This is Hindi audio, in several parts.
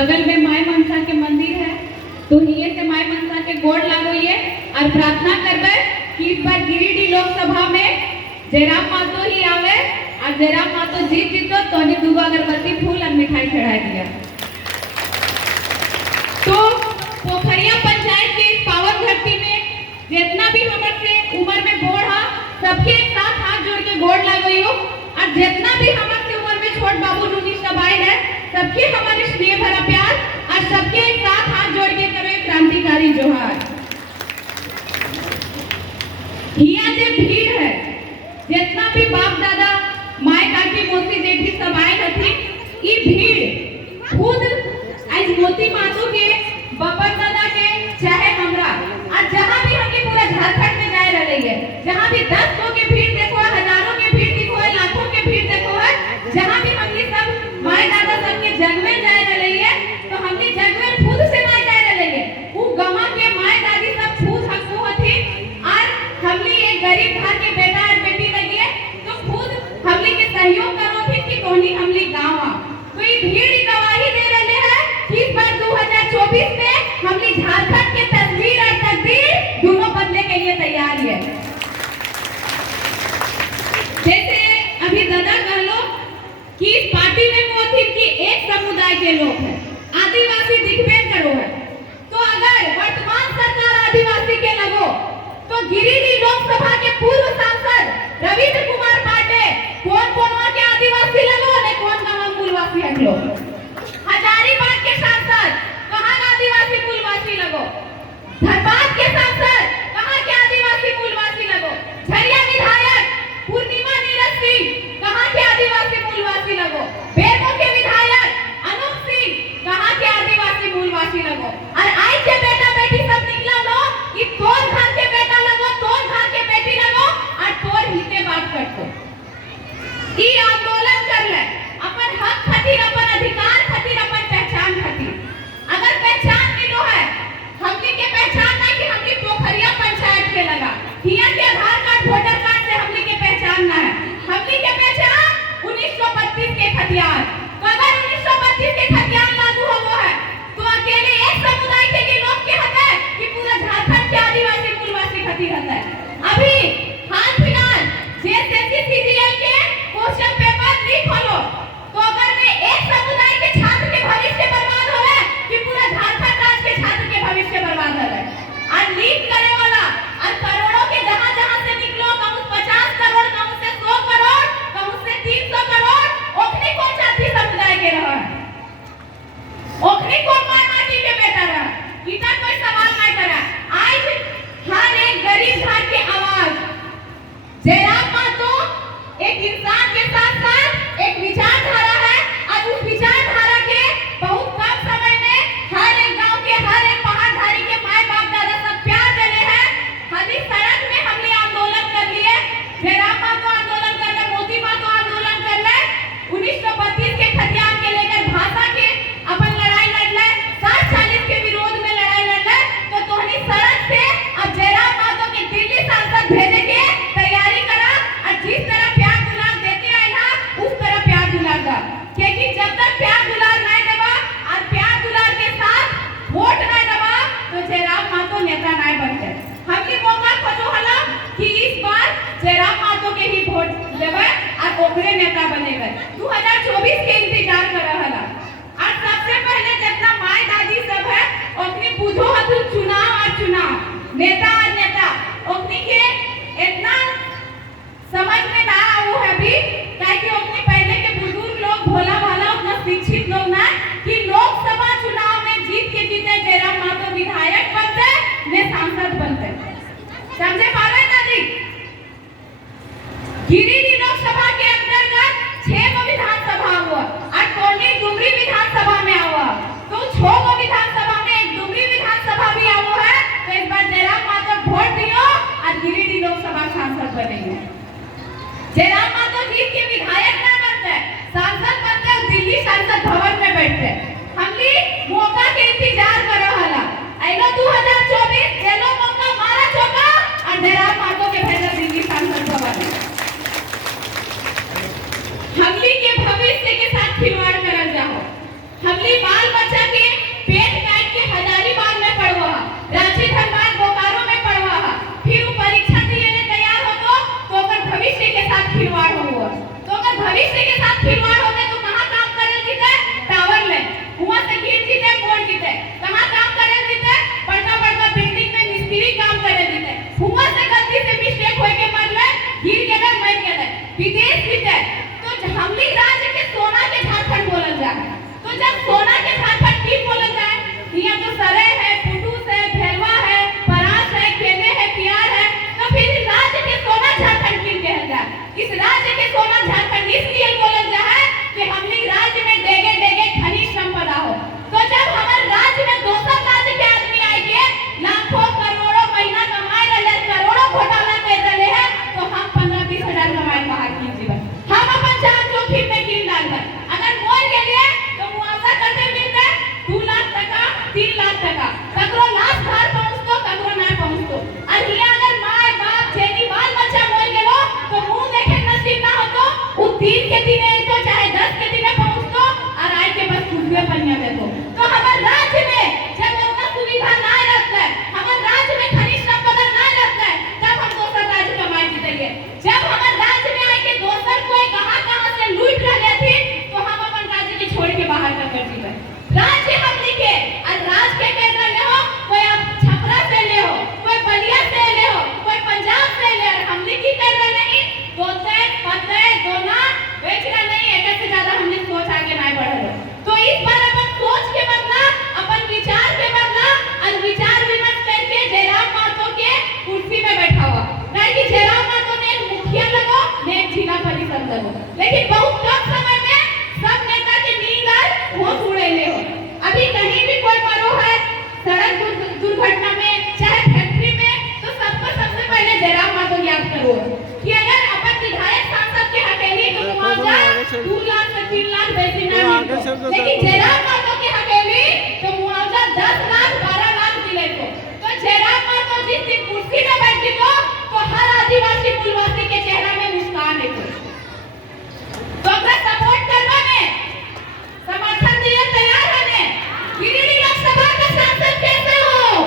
बगल में माई मनसा के मंदिर है, तो हिये से माई मनसा के गोड़ लागोइए और प्रार्थना करबे कि इस बार गिरिडीह लोकसभा में जयराम मातो ही आवे और जयराम मातो जीत जीतो तो ही दूगो अगरबत्ती फूल और मिठाई चढ़ा दिया। तो पोखरिया पंचायत के इस पावन धरती में जितना भी हमर से उम्र में बड़ हा सबके एक साथ हाथ जोड़ के गोड़ लागोइयो और जितना भी हमर से उम्र में छोट बाबू नूनी सबाई है सबके हमारे स्नेह भरा प्यार और सबके एक साथ हाथ जोड़ के करो एक क्रांतिकारी जोहार। हिया जे भीड़ है जितना भी बाप दादा माए काकी मोती जेठी सब आए हथी ई भीड़ खुद आज मोती मातू के बपन दादा के चाहे हमरा आज जहां भी हमके पूरा झारखंड में जाए रहे है जहां भी 10 सौ के भीड़ देखो हजारों के भीड़ देखो है लाखों के भीड़ देखो है जहां भी हमके सब माए दादा सबके जग में जाए रहे है तो हमके जग में खुद से ना जाए रहे है वो गवा के माए दादी सब खुद हंसो हथी और हमने एक गरीब घर के बेटा और बेटी लगी है तो खुद हमने के सहयोग करो थी कि कोनी हमने गांव तो ये भीड़ गवाही दे रहे हैं कि इस बार 2024 में हमने झारखंड के तस्वीर और तकदीर दोनों बदलने के लिए तैयार है। जैसे अभी दादा कह लो कि इस पार्टी में मोदी की एक समुदाय के लोग हैं आदिवासी दिखबे करो है तो अगर वर्तमान सरकार आदिवासी के लगो तो गिरिडीह लोकसभा के पूर्व सांसद रविंद्र कुमार पांडे कौन के आदिवासी लगो ने कौन गांव मूलवासी है लोग हजारीबाग के सांसद कहां आदिवासी मूलवासी लगो धनबाद के सांसद कहां के आदिवासी मूलवासी लगो झरिया विधायक पूर्णिमा नीरज सिंह कहां के आदिवासी मूलवासी लगो बेरमो के विधायक अनूप सिंह कहां के आदिवासी मूलवासी लगो और आज के बेटा बेटी सब निकला लो कि तोर घर के बेटा लगो तोर घर के बेटी लगो और तोर हिते बात करतो ई आंदोलन कर ले अपन हक खातिर अपन अधिकार खातिर अपन पहचान खातिर अगर पहचान मिलो है हमनी के पहचान नहीं कि हमनी पोखरिया पंचायत के लगा हिया के आधार कार्ड वोटर कार्ड से हमनी के पहचान ना है हमनी के पहचान 1932 के खतियान अगर 1932 के खतियान लागू हो है तो अकेले एक समुदाय के लोग के हते कि पूरा झारखंड के आदिवासी मूलवासी खातिर हते अभी हाल फिलहाल जेएसएससी सीजीएल के क्वेश्चन पेपर लीक होलो तो अगर में एक समुदाय के छात्र के भविष्य बर्बाद होवे कि पूरा झारखंड राज्य के छात्र के भविष्य बर्बाद होवे और लीक करे वाला और करोड़ों के जहां से निकलो कहूं 50 करोड़ कहूं से 100 करोड़ कहूं से 300 करोड़ ओखनी कौन जाति समुदाय के रह ओखनी कौन माटी के बेटा रह इतना कोई सवाल नहीं करा आज हर एक गरीब घर की आवाज जयराम मातो एक इंसान के साथ साथ एक विचारधारा है और उस विचारधारा के बहुत कम समय में हर एक गांव के हर एक पहाड़धारी के माए बाप दादा सब प्यार देने हैं हर इस सड़क में हमने आंदोलन कर लिए जयराम मातो आंदोलन कर ले मोदी मातो आंदोलन कर ले 1932 के खतियान के लेकर भाषा के अपन लड़ाई लड़ ले 40 के विरोध में लड़ाई लड़ ले तो तोहनी सड़क से अब जयराम मातो के दिल्ली सांसद भेजे के तैयारी करा और जिस तरह प्यार दुलार देते आए ना उस तरह प्यार दुलार दा क्योंकि जब तक प्यार दुलार नहीं देवा और प्यार दुलार के साथ वोट नहीं देवा तो जयराम मातो नेता नहीं बनते हमके मौका खोजो हला कि इस बार जयराम मातो के ही वोट देवे और ओकरे नेता बनेगे 2024 के इंतजार कर रहला और सबसे पहले जितना माई दादी सब है ओकनी पूछो हतु चुनाव नेता और नेता ओकनी के इतना समझ में ना आओ है भी ताकि ओकनी पहले के बुजुर्ग लोग भोला भाला उतना शिक्षित लोग ना कि लोकसभा चुनाव में जीत के जीते जयराम मातो विधायक बनते ने सांसद बनते समझे पावे दादी गिरिडीह लोकसभा के अंतर्गत 6 विधानसभा हुआ छोड़ देते, कहाँ काम करे देते, बड़का बड़का बिल्डिंग में मिस्त्री काम करे देते, हुआ से गलती से मिस्टेक होए के मरले, गिर गेले, मर गेले, विदेश जीते। तो हमनी राज्य के सोना के झारखंड बोलल जाए। तो जब सोना के झारखंड की बोलल जाए, यहाँ तो सरे है, पुटूस है, भेलवा है, परास है, केले है, प्यार है, तो फिर राज्य के सोना झारखंड की कहल जाए। इस राज्य के सोना झारखंड इसलिए बोलल जाए कि हमनी राज्य में डेगे डेगे खनिज संपदा हो। तो जब हमारे राज्य में दूसर राज्य के आदमी आएंगे, लाखों करोड़ों महीना कमाए रहे, करोड़ों घोटाला कर रहे हैं, तो हम 15-20 हजार कमाए बाहर की जीवन। हम अपन जान जोखिम में गिर डाल है। अगर मोर के लिए तो मुआवजा कैसे मिलता है? 2 लाख टका, 3 लाख टका, ककरो लाश घर पहुंचतो, ककरो ना पहुंचतो। और हिया अगर माय बाप जेनी बाल बच्चा मोर गेलो तो मुंह देखे नसीब ना होतो, उ 3 के दिने तो चाहे 10 के दिने पहुंचतो और आए के बस खुदे पनिया देतो। तो हमारे राज्य में जब उतना सुविधा ना रहता है, हमारे राज्य में खनिज संपदा ना रहता है, तब हम दूसरा राज्य कमाए जीतेंगे। जब हमारे राज्य में आके दोसर कोई कहां से लूट रहे थे, तो हम अपन राज्य के छोड़ के बाहर कर जीवे। राज्य हमनी के और राज के कर रहे हो, कोई आप छपरा से ले हो, कोई बलिया से ले हो, कोई पंजाब से ले, और हमनी की कर रहे नहीं, दोते पते दोना बेच रहे नहीं, एक से ज्यादा हमने सोच आगे नहीं बढ़ रहे। तो इस बार अपन सोच के बदला, अपन विचार के बदला और विचार विमर्श करके जयराम महतो के कुर्सी में बैठा हुआ। नहीं कि जयराम महतो ने एक मुखिया लगो, ने एक जिला परिषद लगो, लेकिन बहुत कम समय में सब नेता के नींद और होश उड़ेले हो। अभी कहीं भी कोई मरो है सड़क दुर्घटना में, चाहे फैक्ट्री में, तो सबको सबसे पहले जयराम महतो याद करो कि अगर अपन विधायक सांसद के हथेली को मुआवजा 2 लाख से 3 लाख वैसे ना मिलतो, लेकिन जयराम महतो के हथेली तो मुआवजा 10 लाख 12 लाख मिले तो जयराम महतो जिस दिन कुर्सी में बैठी तो हर आदिवासी मूलवासी के चेहरा में मुस्कान है। तो अगर सपोर्ट करवा में समर्थन दिए तैयार है। गिरिडीह लोकसभा का सांसद कैसा हो?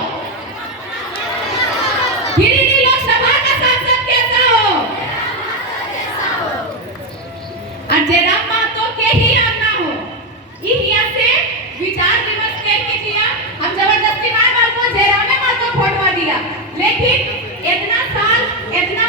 गिरिडीह लोकसभा का सांसद कैसा हो? और जयराम महतो के ही आना हो। यहाँ से विचार विमर्श करके किया, हम जबरदस्ती ना को जयराम महतो फोटवा दिया, लेकिन इतना साल इतना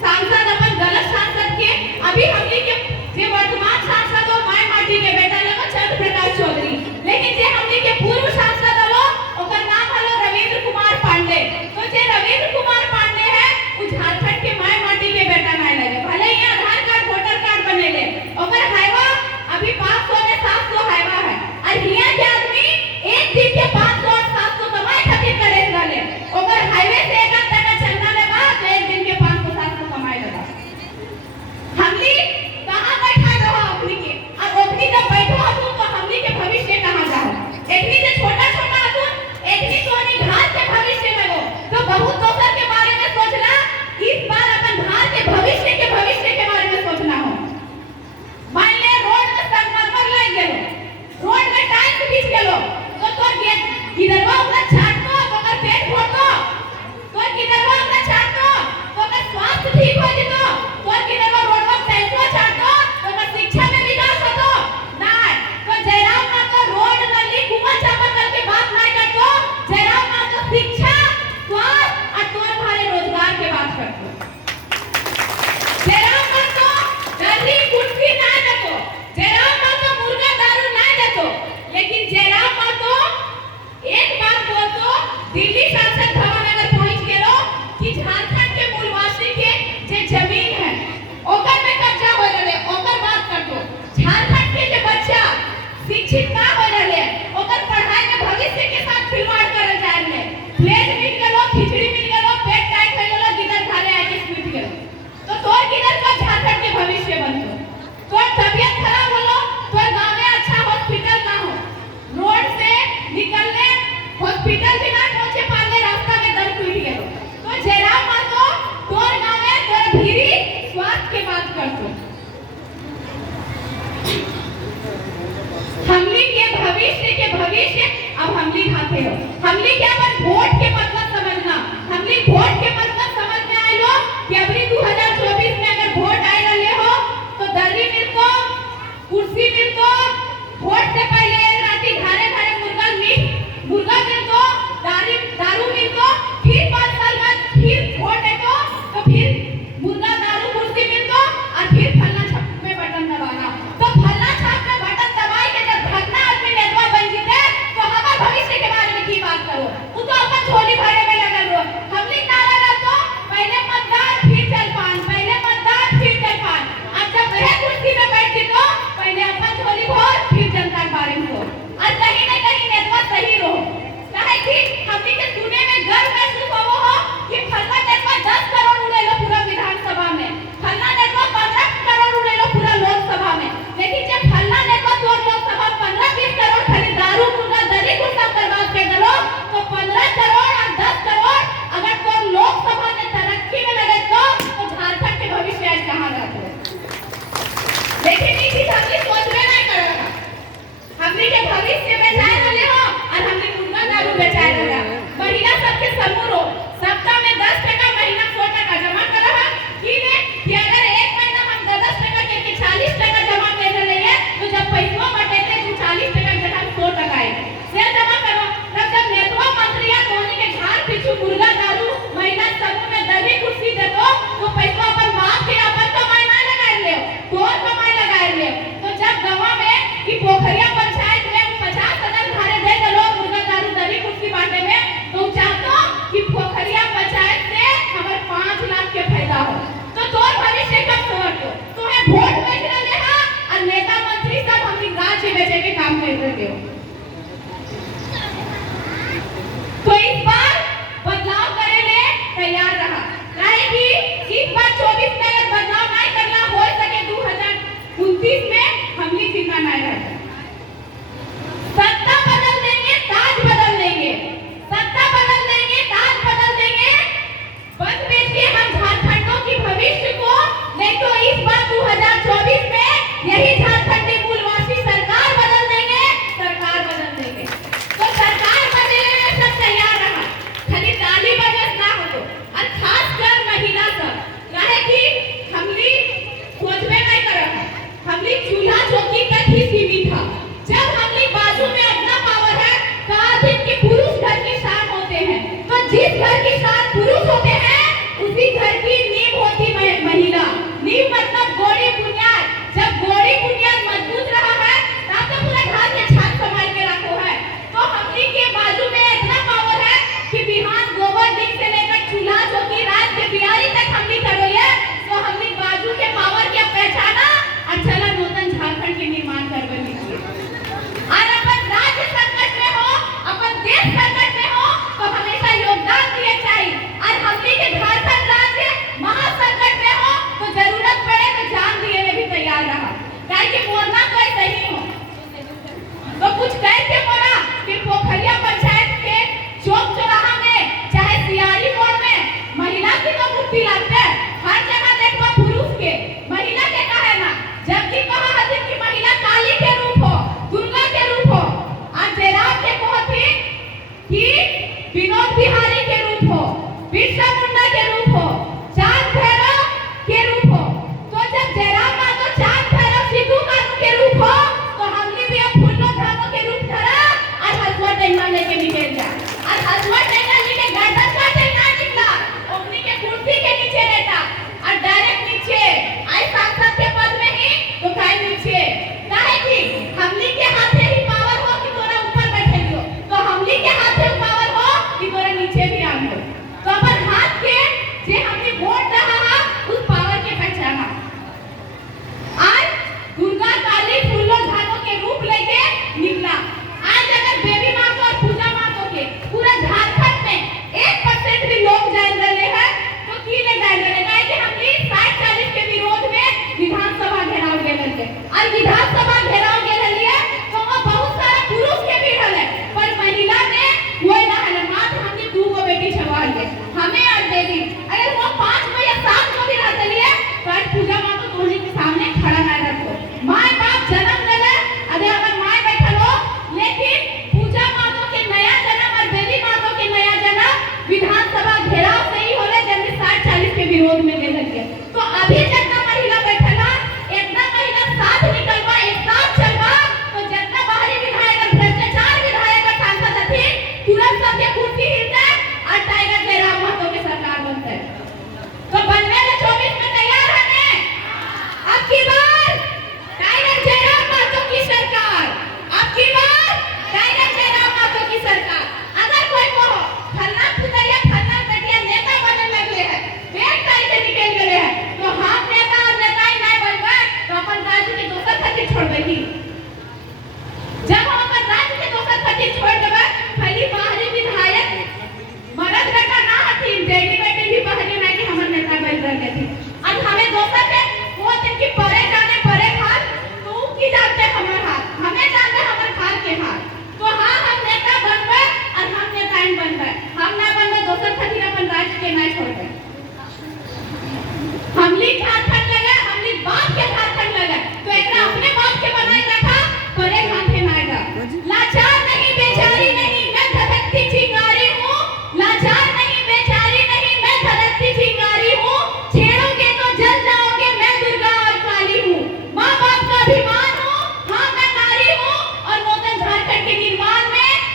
सांसद अपन गलत सांसद के, अभी हमनी के जे वर्तमान सांसद हो माय माटी के बेटा लगो चंद्र प्रकाश चौधरी, लेकिन जे हमनी के पूर्व सांसद हो ओकर नाम हलो रविंद्र कुमार पांडे। तो जे रविंद्र कुमार पांडे है उ झारखंड के माय माटी के बेटा नहीं लगे, भले ही आधार कार्ड वोटर कार्ड बनेले, ओकर हाईवा अभी 500 में 700 हाईवा है, और हिया के आदमी एक दिन के 500 और 700 कमाए खातिर करे रहले, ओकर हाईवे से एक टका चलना लेबा तो एक दिन के 500-700 कमाए लेबा। हमनी कहां बैठा रहो अपनी के, और अपनी जब बैठो हतु तो हमनी के भविष्य कहां जाओ? एकनी जे छोटा छोटा हतु, एकनी तो नहीं घास के भविष्य में हो, तो बहुत दोसर के बारे में सोचना, इस बार अपन घास के भविष्य के बारे में सोचना हो। मान ले रोड में संगमरमर लग गेलो, रोड में टाइल्स बिछ गेलो, तो तोर गिरवा ओकरा छाटतो, ओकर पेट भरतो, तोर गिरवा ओकरा छाटतो, तो ओकर स्वास्थ्य ठीक हो जतो, तोर गिरवा रोड पर टाइल्सवा छाटतो, तो ओकर शिक्षा में विकास होतो नहीं। तो जयराम महतो रोड नली कुआं चापाकल के बात नहीं करतो, जयराम महतो शिक्षा, स्वास्थ्य और तोर भारे रोजगार के बात करतो। जयराम महतो दर्री कुर्सी ना देतो, जयराम महतो मुर्गा दारू ना देतो, लेकिन जयराम महतो एक बात बोलतो, दिल्ली संसद भवन अगर पहुंच गेलो कि झारखंड के मूलवासी के जे जमीन है ओकर में कब्जा हो रहले, ओकर बात करतो। झारखंड के जे बच्चा शिक्षित ना हो रहले, ओकर पढ़ाई में भविष्य के साथ खिलवाड़ करल जा रहले, प्लेट मिल गेलो, खिचड़ी मिल गेलो, पेट टाइट हो गेलो, गिदर खाले आके स्पीट गेलो, तो तोर किधर का झारखंड के भविष्य बनतो? तोर तबियत खराब होलो, तोर गांव में अच्छा हॉस्पिटल ना हो, रोड से निकलने हॉस्पिटल भी ना पहुंचे पाले, रास्ता में दम टूट गेलो, तो जयराम महतो तोर गांव में तोर भीरी स्वास्थ्य के बात करतो। हमनी के भविष्य अब हमनी खाते हो, हमनी के अपन वोट के मतलब समझना, हमनी वोट के मतलब समझ में आइलो कि अभी 2024 में अगर वोट आए रहले हो तो दर्री मिलतो, कुर्सी मिलतो, वोट से पहले एक राती घरे घरे मुर्गा भविष्य बेचाए रहे हो और हमने मुर्गा दारू बेचाए रहे महिला सबके समूह रो सप्ताह में 10 महीना 100 जमा करा है कि अगर एक महीना हम 10 के 40 जमा कर रहे हैं तो जब पैसा बटेते तो 40 जगह 100 आए से जमा करो तब जब नेतवा मंत्रिया धोनी के घर पीछू मुर्गा दारू महिला समूह में दही कुर्सी दे दो तो पैसा अपन बाप के अपन कमाई ना लगा ले तो कमाई लगा ले तो जब गवा में कि पोखरिया पंचायत में 50,000 घरे दे दे लोग मुर्गा दारू दही कुर्सी बांटे में तो चाहतो कि पोखरिया पंचायत से हमारे 5 लाख के फायदा हो तो तोर भविष्य कब सवर तो तुम्हें वोट बेच रहे हा और नेता मंत्री सब हमनी राज्य बेचे के काम कर रहे हो तो इस बार बदलाव करे ले तैयार रहा काहे कि इस बार 24 में अगर बदलाव नहीं करना हो सके 2029 में हमनी जितना नहीं रहता सत्ता बदल देंगे ताज बदल देंगे सत्ता बदल देंगे ताज बदल देंगे बस बेचिए हम झारखंडों की भविष्य को नहीं तो इस बार 2024 में यही झारखंडी मूलवासी सरकार बदल देंगे सरकार बदल देंगे तो सरकार बदलने में सब तैयार रहा खाली ताली बजे ना हो तो और खासकर महिला सब काहे कि हमनी खोजबे नहीं करत हमनी चूल्हा चौकी तक ही सीमित था जब हमनी बाजू में अपना पावर है कहा दिन कि पुरुष घर की शान होते हैं तो जिस घर की शान पुरुष होते हैं उसी घर की नींव होती महिला नींव मतलब गोड़ी बुनियाद जब गोड़ी बुनियाद मजबूत रहा है तब तो पूरा घर के छत संभाल के रखो है तो हमनी के बाजू में इतना पावर है कि बिहान गोबर दिन से लेकर चूल्हा चौकी रात के बिहारी तक हमनी करो ये तो हमनी बाजू के पावर के पहचाना और चला नूतन झारखंड के निर्माण करवे और अपन राज्य संकट में हो अपन देश संकट में हो तो हमेशा योगदान दिए चाहिए और हमनी के झारखंड राज्य महासंकट में हो तो जरूरत पड़े तो जान दिए में भी तैयार रहा काहे कि मोरना कोई सही हो तो कुछ कैसे मोरा कि पोखरिया पंचायत के चौक चौराहा में चाहे सियारी मोड़ में महिला की तो मुक्ति लगते हर जगह देखो पुरुष के महिला के कहे ना जबकि कहा हथिन कि महिला काली के रूप हो दुर्गा के रूप हो आज जयराम के कहती कि विनोद बिहारी के रूप हो बिरसा मुंडा के रूप हो चांद भैरव के रूप हो तो जब जयराम माधव चांद भैरव सिद्धू कानू के रूप हो तो हमने भी अब फुल्लो धामों के रूप धरा और हसुआ डंडा लेके निकल जा और हसुआ डंडा लेके गर्दन काटे ना निकला ओपनी के कुर्सी के नीचे रहता और डायरेक्ट नीचे आई सांसद के पद में ही तो काहे नीचे काहे कि हमनी के हाथे ही पावर हो कि तोरा ऊपर बैठे हो तो हमनी के हाथे पावर हो कि तोरा नीचे भी आन हो तो अपन हाथ के जे हमने वोट रहा उस पावर के पहचाना आज दुर्गा काली फूलों झानों के रूप लेके निकला आज अगर बेबी माँ को और पूजा माँ के पूरा झारखंड में 1% भी लोग जान रहे हैं तो की ले जान रहे हैं कि हमने 60-40 के विरोध में विधानसभा घेराव के लिए और विधानसभा घेराव के लिए तो वहाँ बहुत सारा पुरुष के भी रहले पर महिला ने कोई ना है मात्र हमने 2 गो बेटी छवाल है हमें और देवी अगर वो 5 को या 7 को भी रहते लिए तो आज पूजा माँ को धोनी के सामने खड़ा ना रखो माँ बाप जन्म देले अरे अगर माँ बैठल हो लेकिन पूजा माँ के नया जन्म और देवी माँ के नया जन्म विधानसभा घेराव से ही होले जब 60-40 के विरोध में ले लगे तो अभी जितना महिला बैठला इतना महिला साथ निकलवा एक साथ चलवा तो जितना बाहरी विधायक और भ्रष्टाचार विधायक और सांसद थे तुरंत सबके कुर्सी हिलते और टाइगर जयराम महतो की सरकार बनते तो बनने में 24 में तैयार है अब की बार टाइगर जयराम महतो की सरकार अब की बार टाइगर जयराम महतो की सरकार अगर कोई कहो फलना पुतरिया फलना बेटिया नेता बनने लगे हैं पेट टाइट निकल गए हैं तो हाथ में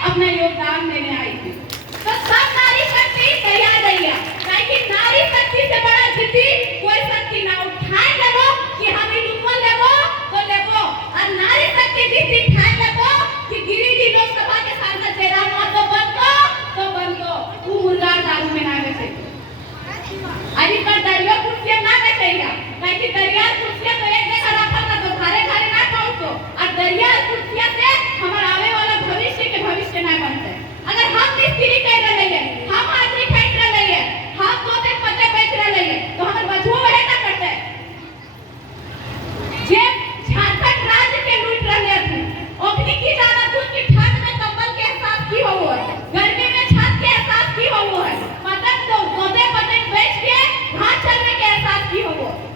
अपना योगदान देने आई थी। तो सब नारी शक्ति तैयार रहिए, ताकि नारी शक्ति से बड़ा जिद्दी कोई शक्ति ना उठाए लगो कि हम ही लुटवा लेबो तो लेबो, और नारी शक्ति जिद्दी ठान लेबो कि गिरी जी लोकसभा के सांसद जयराम माधव बनतो वो मुर्गा दारू में ना बेचे, अरे पर दरिया कुर्सियां ना बेचेगा, ताकि दरिया कुर्सियां तो एक जगह रखा था तो घरे घरे ना पहुंचो, और दरिया कुर्सियां से हमारा आने वाला भविष्य ना बनते। अगर हम मिस्त्री कर रहे हैं, हम आदमी फेंक रहे हैं, हम दो दिन पत्ते बेच रहे हैं, तो हमारे बचुआ वह ना करते। जे झारखंड राज्य के लूट रहे थे, ओखनी की जाना थी कि ठंड में कंबल के एहसास की हो है, गर्मी में छत के एहसास की हो है, पतंग तो गोदे पतंग बेच के घाट चलने के एहसास की हो,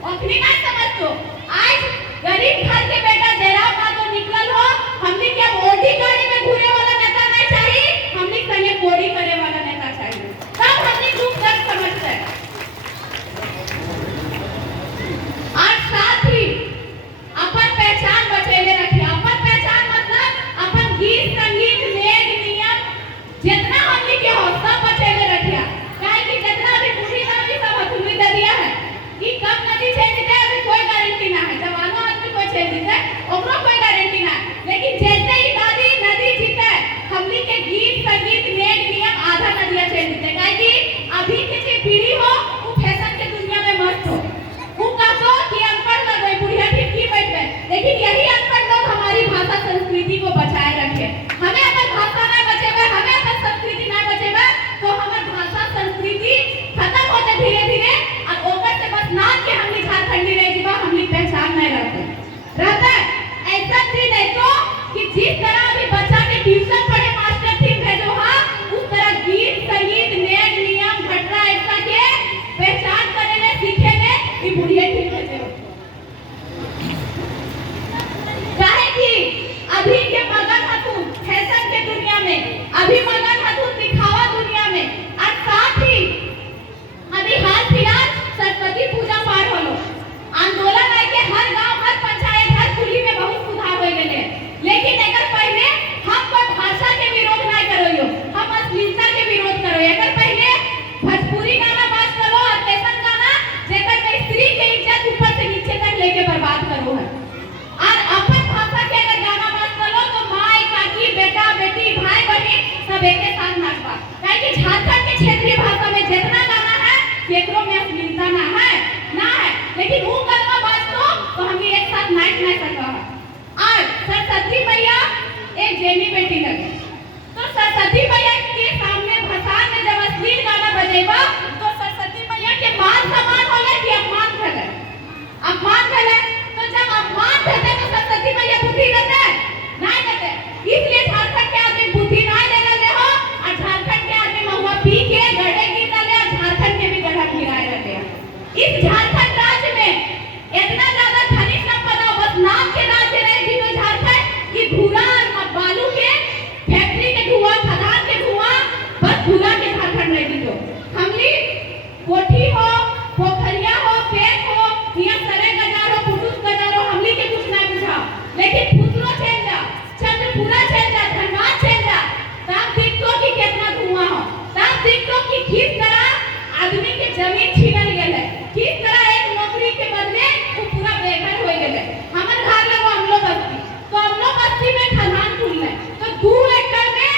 ओखनी ना समझतो। आज गरीब घर के बेटा जयराम माधव निकलल हो, हमने क्या ओडी गाड़ी में घूरे वाला नेता नहीं चाहिए, हमने संगे कोड़ी करे वाला नेता चाहिए, तब हमने दुख दर्द समझते हैं। और साथ ही अपन पहचान बचेले रखिए, अपन पहचान मतलब अपन गीत संगीत नेग नियम जितना हमने के हो सब बचेले रखिए, काहे कि जितना भी बूढ़ी नदी सब हथुली दे दिया है कि कब नदी चेंज दे अभी कोई गारंटी ना है, जवानों आदमी कोई चेंज दे ओकरो कोई गारंटी ना, लेकिन जैसे ही नदी जीते हमनी के गीत संगीत नेग नियम आधा नदिया चेंज दे, काहे कि अभी के जे पीढ़ी हो वो फैशन के दुनिया में मस्त हो, वो कहतो कि अनपढ़ लोग है बुढ़िया ठीक की बैठ गए, लेकिन यही अनपढ़ लोग हमारी भाषा संस्कृति को बचाए रखे। हमें अपन भाषा ना बचेबे, हमें अपन संस्कृति ना बचेबे तो हमार भाषा संस्कृति खत्म होते धीरे धीरे, और ऊपर से बस नाम के हमनी झारखंडी रह जीवा, हमनी पहचान नहीं रहते ऐसा चीज है तो कि जिस तरह अभी बच्चा के ट्यूशन पढ़े मास्टर थी भेजो हां, उस तरह गीत संगीत नेग नियम घटना ऐसा के पहचान करे ने सीखे ने कि बुढ़िया ठीक भेजे हो, काहे कि अभी के मगन हतु फैशन के दुनिया में, अभी मगन हतु दिखावा दुनिया में, और साथ ही अभी हाल फिलहाल सरस्वती पूजा पार होलो, आंदोलन है कि हर गांव हर पंचायत हर कुली में बहुत सुधार हो गए, लेकिन अगर पहले हम कोई भाषा के विरोध ना करो, हम अश्लीलता के विरोध करो, अगर पहले भोजपुरी गाना बात करो और फैशन गाना जेकर में स्त्री के इज्जत ऊपर से नीचे तक लेके बर्बाद करो है, और अपन भाषा के अगर गाना बात करो तो माई काकी बेटा बेटी भाई बहन सब एक साथ नाचबा, काहे कि झारखंड के क्षेत्रीय भाषा में जितना गाना है केकरो में अश्लीलता ना है, लेकिन वो गाना बाजतो तो हम एक साथ नाच नहीं सकता है। आज सरस्वती मैया एक जेनी बेटी लगे, तो सरस्वती मैया के सामने भसान में जब अश्लील गाना बजेगा तो सरस्वती मैया के मान सम्मान होले कि अपमान करे, तो जब अपमान करते तो सरस्वती मैया बुद्धि देते नहीं देते, इसलिए झारखंड के आदमी बुद्धि नहीं देने दे हो, और झारखंड के आदमी महुआ पी के गड्ढे गिर डाले और झारखंड के भी गड्ढा गिराए रहते हैं। इस झारखंड राज्य में इतना ज्यादा खनिज संपदा बस नाम के राज्य रहे थी तो झारखंड की धुआं और बालू के फैक्ट्री के धुआं खदान के धुआं बस धुआं के झारखंड रही तो हमनी कोठी हो पोखरिया हो पेट हो यहाँ सरे गजार हो पुटुस गजार हो हमनी के कुछ ना बुझा, लेकिन फुसरो चल जा चंद्रपुरा चल जा धनबाद चल जा तब दिखतो कि कितना धुआं हो, तब दिखतो कि किस तरह आदमी के जमीन छीनल गेले, किस तरह एक नौकरी के बदले वो पूरा बेघर हो गेले। हमर घर लगो हमलो बस्ती, तो हमलो बस्ती में खदान खुलले तो 2 एकड़ में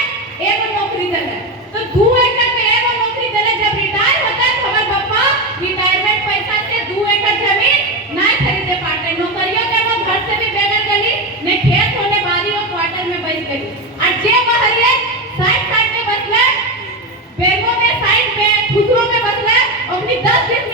एगो नौकरी देले, तो 2 एकड़ में एगो नौकरी देले, जब रिटायर होता तो हमर पापा रिटायरमेंट पैसा से 2 एकड़ जमीन नहीं खरीदे पाते, नौकरियों के वो घर से भी बेघर गली ने खेत होने बारी और क्वार्टर में बैठ गई, और जे बहरिए साइड में बसले बेगों में साइड में खुदरों में बसले अपनी 10 दिन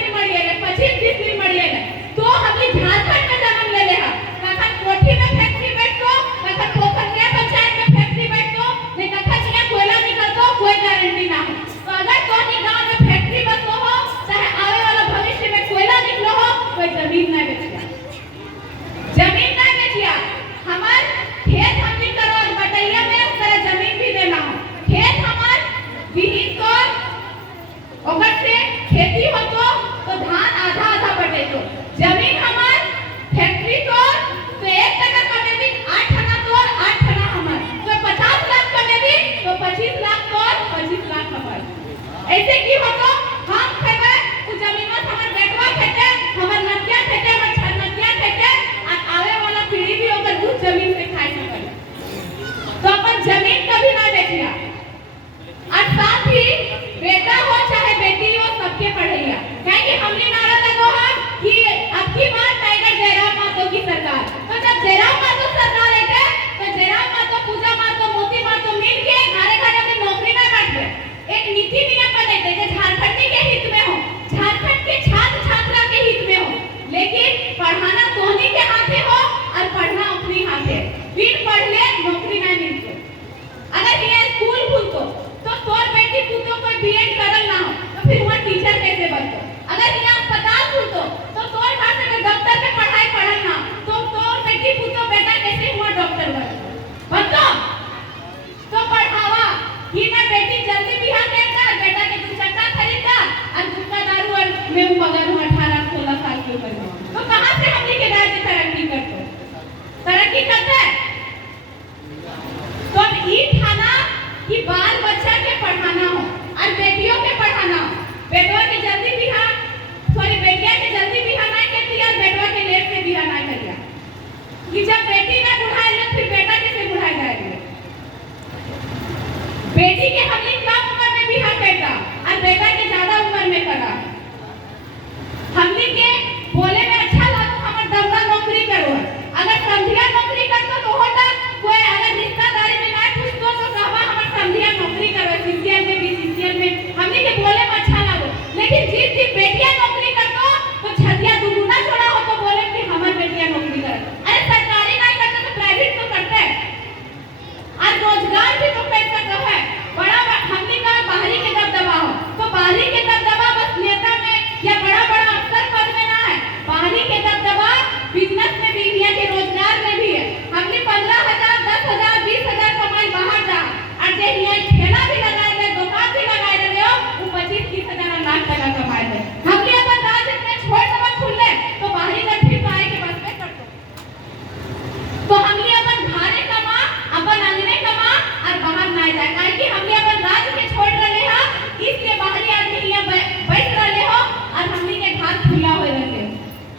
ऐसे की हो तो हम खेबे उ जमीन में हमर बेटवा खेते, हमर नतिया खेते, हमर छनतिया खेते, आ आवे वाला पीढ़ी भी ओकर उस जमीन से खाई सकल। तो अपन जमीन कभी ना बेचिया। और साथ ही बेटा हो चाहे बेटी हो सबके पढ़ैया, क्योंकि हमने नारा लगो है कि अब की बार टाइगर जयराम मातो की सरकार। तो जब जयराम मातो सरकार है तो जयराम मातो, पूजा मातो, मोती मातो मिल के घरे घरे में नौकरी में बैठे एक नीति नियम बने थे जो झारखंडी के हित में हो, झारखंड के छात्र छात्रा के हित में हो, लेकिन पढ़ाना तोहनी के हाथे हो और पढ़ना अपनी हाथे। बिन पढ़ले नौकरी नहीं मिलती। अगर ये स्कूल खुलतो तो तोर बेटी पुतो कोई बीएड करल ना हो तो फिर वहां टीचर कैसे बनतो। अगर ये अस्पताल खुलतो तो तोर घर से दफ्तर में पढ़ाई पढ़ल ना तो तोर बेटी पुतो बेटा कैसे हुआ डॉक्टर बनतो। तो पढ़ावा कि ना बेटी जल्दी बिहार में कर, बेटा के दू चक्का खरीद कर और गुटखा दारू और मेहू मगरू 18-16 साल की उम्र में। तो कहां से हमनी के राज्य तरक्की करतो, तरक्की करते। तो ई थाना कि बाल बच्चा के पढ़ाना हो और बेटियों के पढ़ाना हो। बेटवा के जल्दी बिहा बेटिया के जल्दी बिहा नहीं करती और बेटवा के लेट से बिहा नहीं करिया कि जब बेटी ना बुढ़ाई ले फिर बेटा कैसे बुढ़ाई जाएगी। बेटी के हमने कम उम्र में बिहा करता और बेटा के ज्यादा उम्र में करा। हमने के बोले में अच्छा लागो हमर दबगा नौकरी करो, अगर समझिया नौकरी करतो तो होता कोई अगर रिश्तेदारी में ना पूछतो तो कहवा हमर समझिया नौकरी करो सीसीएल में, बीसीसीएल में। हमने के बोले में अच्छा लागो, लेकिन जिस दिन बेटिया नौकरी करतो तो छतिया दुगुना छोड़ा हो तो बोले कि हमर बेटिया नौकरी करे। अरे सरकारी नहीं करते तो प्राइवेट तो करते हैं और रोजगार भी तो कर सकते है। बड़ा हमने का बाहरी के दबदबा हो तो बाहरी के दबदबा बस नेता में या बड़ा बड़ा अफसर पद में ना है, बाहरी के दबदबा बिजनेस में भी है, के रोजगार में भी है। हमने 15,000, 10,000, 20,000 कमाई बाहर जा और जे ये ठेला भी लगाए ले, दुकान भी लगाए ले हो वो 25-30,000 लाख टका कमाए ले। हमने अपन राज्य में छोड़ समझ खुल ले तो बाहरी गठरी तो आए के बस में करतो। तो हमने अपन घरे कमा, अपन अंगने कमा और बाहर ना जाए, काहे कि हमने अपन राज्य के छोड़ रहे हा इसलिए बाहरी आदमी यहाँ बैठ रहे हो और हमने के घर खुला हो रहे।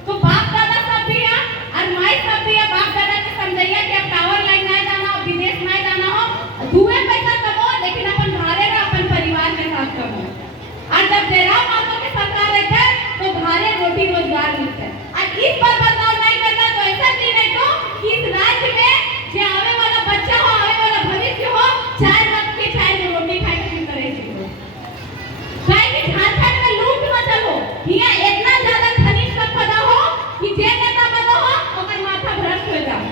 तो बाप दादा सब भी है और माई सब भी है। बाप दादा के समझैया कि अब टावर लाइन ना जाना हो, विदेश ना जाना हो, दुए पैसा कमाओ लेकिन अपन घरे रह, अपन परिवार के साथ कमाओ। और जब जयराम मातो के सरकार रहते तो घरे रोटी रोजगार मिलते और इस पर बदलाव नहीं करता तो ऐसा दिन है तो कि इस राज्य में जो आवे वाला बच्चा हो, आवे वाला भविष्य हो, 4 वक्त के 4 रोटी खाए के फिर करे चाहिए। काहे कि झारखंड में लूट मत चलो, यहाँ इतना ज्यादा खनिज संपदा हो कि जे नेता बनो हो ओकर माथा भ्रष्ट हो जाओ,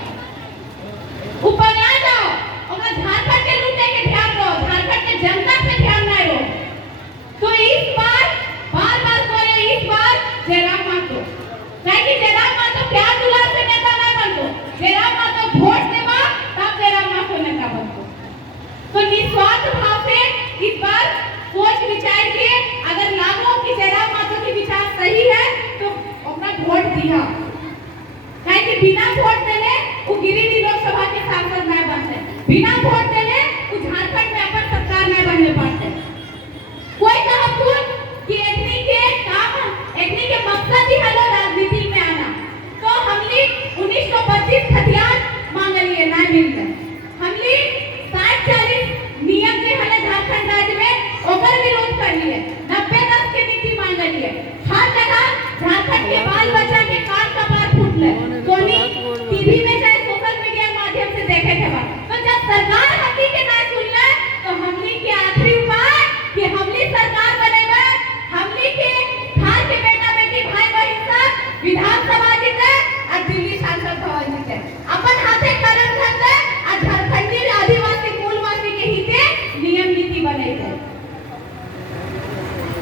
ऊपर ना जाओ, ओकर झारखंड के लूटे के ध्यान दो, झारखंड के जनता पे ध्यान ना दो। तो इस बार बार-बार बोले इस बार जयराम मातो, काहे कि जयराम मातो प्यार दुलार से नेता ना बनतो, जयराम मातो वोट देवा तब जयराम मातो नेता बनतो। तो निस्वार्थ भाव से इस बार सोच विचार के अगर लागो कि जयराम मातो की विचार सही है तो अपना वोट दिया, काहे कि बिना वोट देले वो गिरिडीह लोकसभा के सांसद नहीं बनते, बिना वोट देले वो झारखंड में अपन सरकार नहीं बनने पाते। कोई कहतुन कि एकनी के काम, एकनी के मकसद ही हलो राजनीति में आना, तो हमने 1925 हथियार मांग लिए नहीं मिलते। हमने 60-40 नियम जे हले झारखंड राज्य में ओकर विरोध कर लिए, 90-10 के नीति मांग लिए। हर जगह झारखंड के बाल बच्चा के कान कपार फूट ले, सोनी टीवी में चाहे सोशल मीडिया माध्यम से देखे थे बात। तो जब सरकार हमनी के ना सुन ले तो हमनी के आखिरी उपाय कि हमनी सरकार बनेगा, हमनी के घर के बेटा बेटी भाई बहन सब विधानसभा जीते और दिल्ली सांसद भवन जीते, अपन हाथे कलम धरते और झारखंडी आदिवासी मूलवासी के हिते नियम नीति बनेते।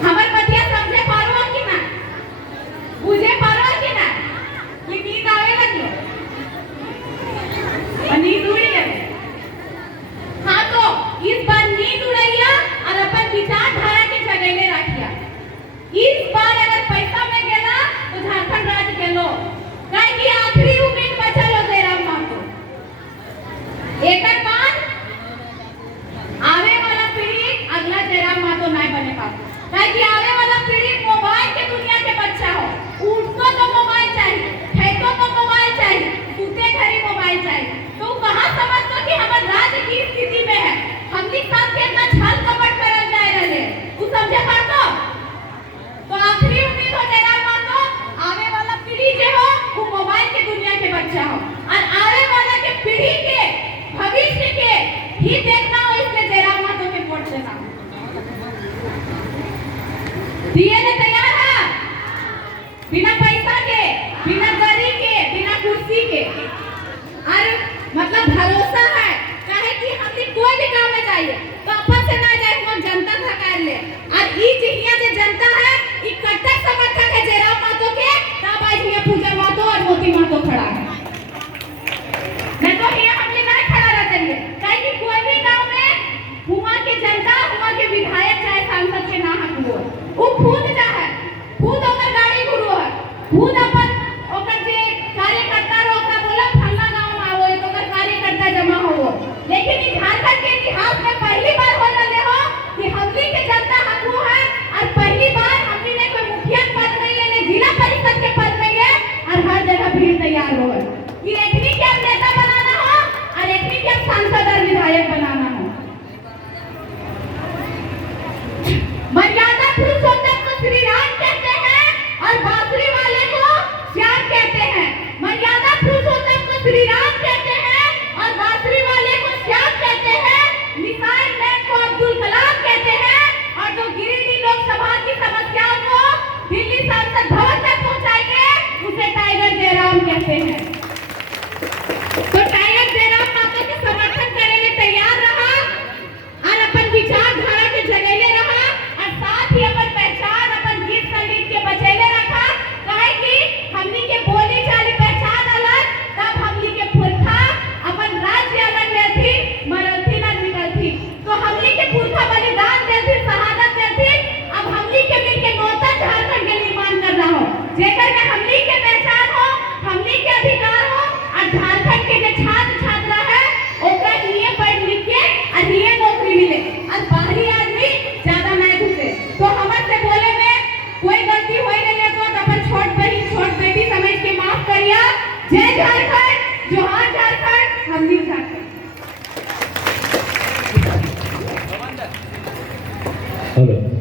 हमर बतिया समझे पारो कि ना, बुझे पारो कि ना। चाहिए तो अपन से ना जाए हम जनता था कर ले और ई जिहिया जे जनता है ई कट्टर समर्थक है जयराम महतो के तब आज ये पूजा महतो और मोती महतो खड़ा है नहीं तो ये हमने नहीं खड़ा रहते हैं काहे कि कोई भी गांव में हुआ के जनता हुआ के विधायक चाहे सांसद के ना हक हो वो खुद जा है खुद ओकर गाड़ी गुरु है खुद अपन ओकर जे कार्यकर्ता रो ओकरा बोला फल्ला गांव में आवो तो ओकर कार्यकर्ता जमा हो लेकिन ई झारखंड के इतिहास में पहली बार हो रहे हो कि हमनी के जनता हक है और पहली बार हमनी ने कोई मुखिया पद नहीं लेने जिला परिषद के पद में गए और हर जगह भीड़ तैयार हो गए कि एकनी के नेता बनाना हो और एकनी के सांसद और विधायक बनाना हो मर्यादा पुरुषोत्तम को श्री राम कहते हैं और बांसुरी वाले को श्याम कहते हैं मर्यादा पुरुषोत्तम को श्री राम कहते हैं और बांसुरी वाले को श्याम कहते हैं मिसाइल मैन को अब्दुल कलाम कहते हैं और जो गिरिडीह लोकसभा की समस्याओं को दिल्ली संसद भवन तक पहुंचाएंगे उसे टाइगर जयराम कहते हैं तो टाइगर जयराम महतो के समर्थन करने में तैयार रहा और अपन विचारधारा के जगेले रहा और साथ ही अपन पहचान अपन गीत संगीत के बचेले रखा काहे कि हमनी के बोली चाली पहचान अलग तब हमनी के पुरखा अपन राज्य अलग रहती मरथी न मिटलथी तो हमनी के पुरखा बलिदान देती शहादत देती अब हमनी के मिल के नूतन झारखंड के निर्माण कर रहा हो जेकर में हमनी के पहचान हो हमनी के अधिकार हो और झारखंड के जो छात्र छात्रा है ओकरा लिए पढ़ लिख के और लिए नौकरी मिले और बाहरी आदमी ज्यादा नहीं घुसे तो हमर से बोले में कोई गलती हो गई तो अपन छोट बहन छोट बेटी समझ के माफ करिया जय झारखंड जोहार झारखंड हम भी झारखंड हेलो